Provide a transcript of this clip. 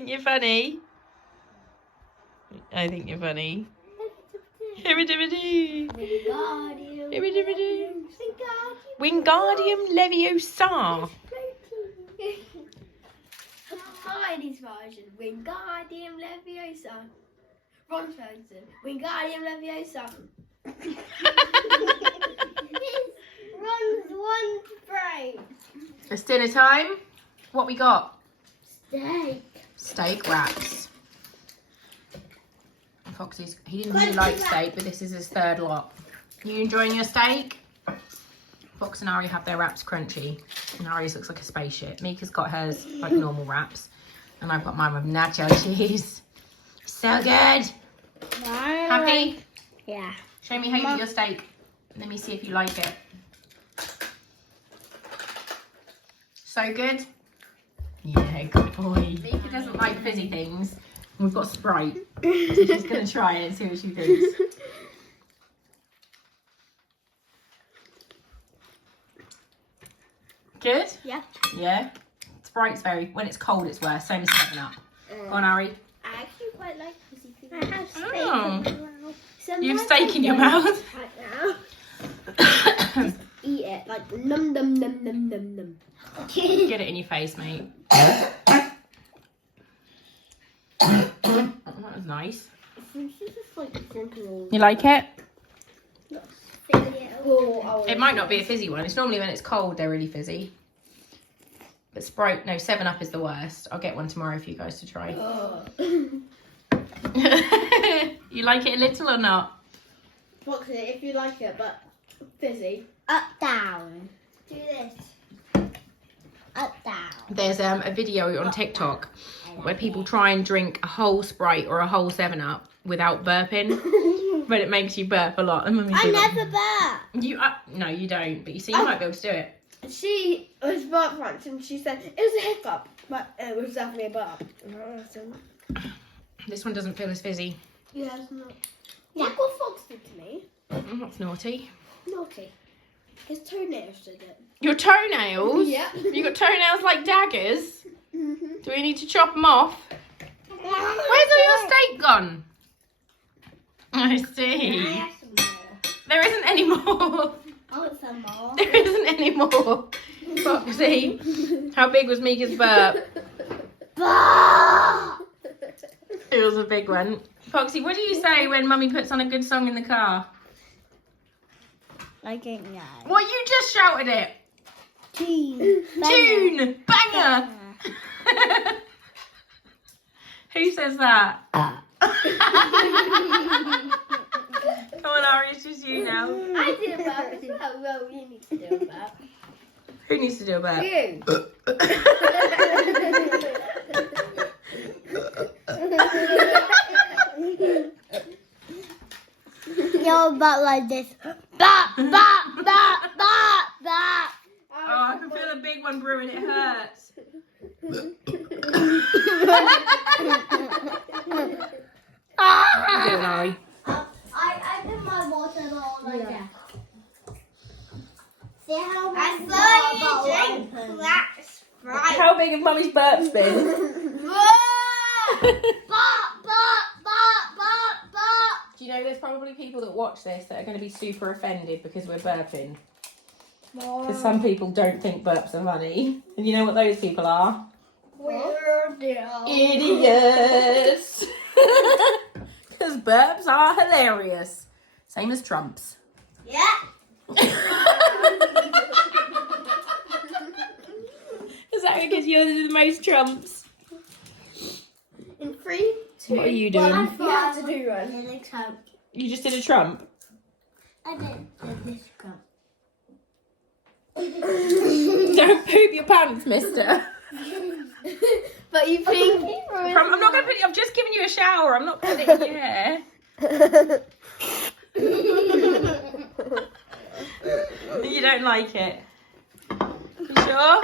think you're funny? I think you're funny. Hibbidibbidi. Hibbidibbidi. Wingardium Leviosa. Hermione's version, Wingardium Leviosa. Ron's version, Wingardium Leviosa. Ron's one spray. It's dinner time. What we got? Steak. Steak wraps. Foxy's, he didn't really like steak, but this is his third lot. You enjoying your steak? Fox and Ari have their wraps crunchy. And Ari's looks like a spaceship. Mika's got hers like normal wraps. And I've got mine with nacho cheese. So good. Happy? Yeah. Show me how you do your steak. Let me see if you like it. So good? Yeah, good boy. Mika doesn't like fizzy things. We've got Sprite. So she's going to try it and see what she thinks. Good? Yeah. Yeah? Sprite's when it's cold, it's worse. Same as 7-Up. Go on, Ari. I actually quite like fizzy things. I have steak Oh. in my mouth. You have steak in your mouth? Right now. Just eat it. Like, num num num num num num. Get it in your face, mate. That was nice. You like it? It might not be a fizzy one. It's normally when it's cold they're really fizzy. But Sprite, no, 7-Up is the worst. I'll get one tomorrow for you guys to try. You like it a little or not? Foxy, if you like it, but fizzy. Up, down. Do this. Up, down. There's a video on TikTok where people try and drink a whole Sprite or a whole 7-Up without burping. But it makes you burp a lot. I never burp. You no, you don't. But you see, you might be able to do it. She was burp once and she said it was a hiccup, but it was definitely a burp. This one doesn't feel as fizzy. Yeah, it's not. Look what Fox did to me. That's naughty. Naughty. His toenails did it. Your toenails? Yeah. You got toenails like daggers? Mm-hmm. Do we need to chop them off? Where's all your steak gone? I see. There isn't any more. I want some more. There isn't any more. Foxy, how big was Mika's burp? It was a big one. Foxy, what do you say when Mummy puts on a good song in the car? Like it, yeah. What, you just shouted it? Tune. Tune! Banger! Who says that? Come on, Ari, it's just you now. I did a burp as well. Well, you need to do a burp. Who needs to do a burp? You. Your butt like this. Bop, bop, bop, bop, bop. Oh, I can feel a big one brewing. It hurts. Good, Ari. I put my water all like that. See how I saw you drink that Sprite. How big have Mummy's burps been? Bop, bop, bop, bop, bop. Do you know there's probably people that watch this that are going to be super offended because we're burping? Because some people don't think burps are funny. And you know what those people are? Idiots! Because burps are hilarious. Same as trumps. Yeah. Is that because you're the most trumps? In 3, 2. What are you doing? Well, you have to do one. You just did a trump? I did this trump. Don't poop your pants, mister. But you think I'm not going to put it, I've just given you a shower. I'm not putting it in your hair. You don't like it? You sure?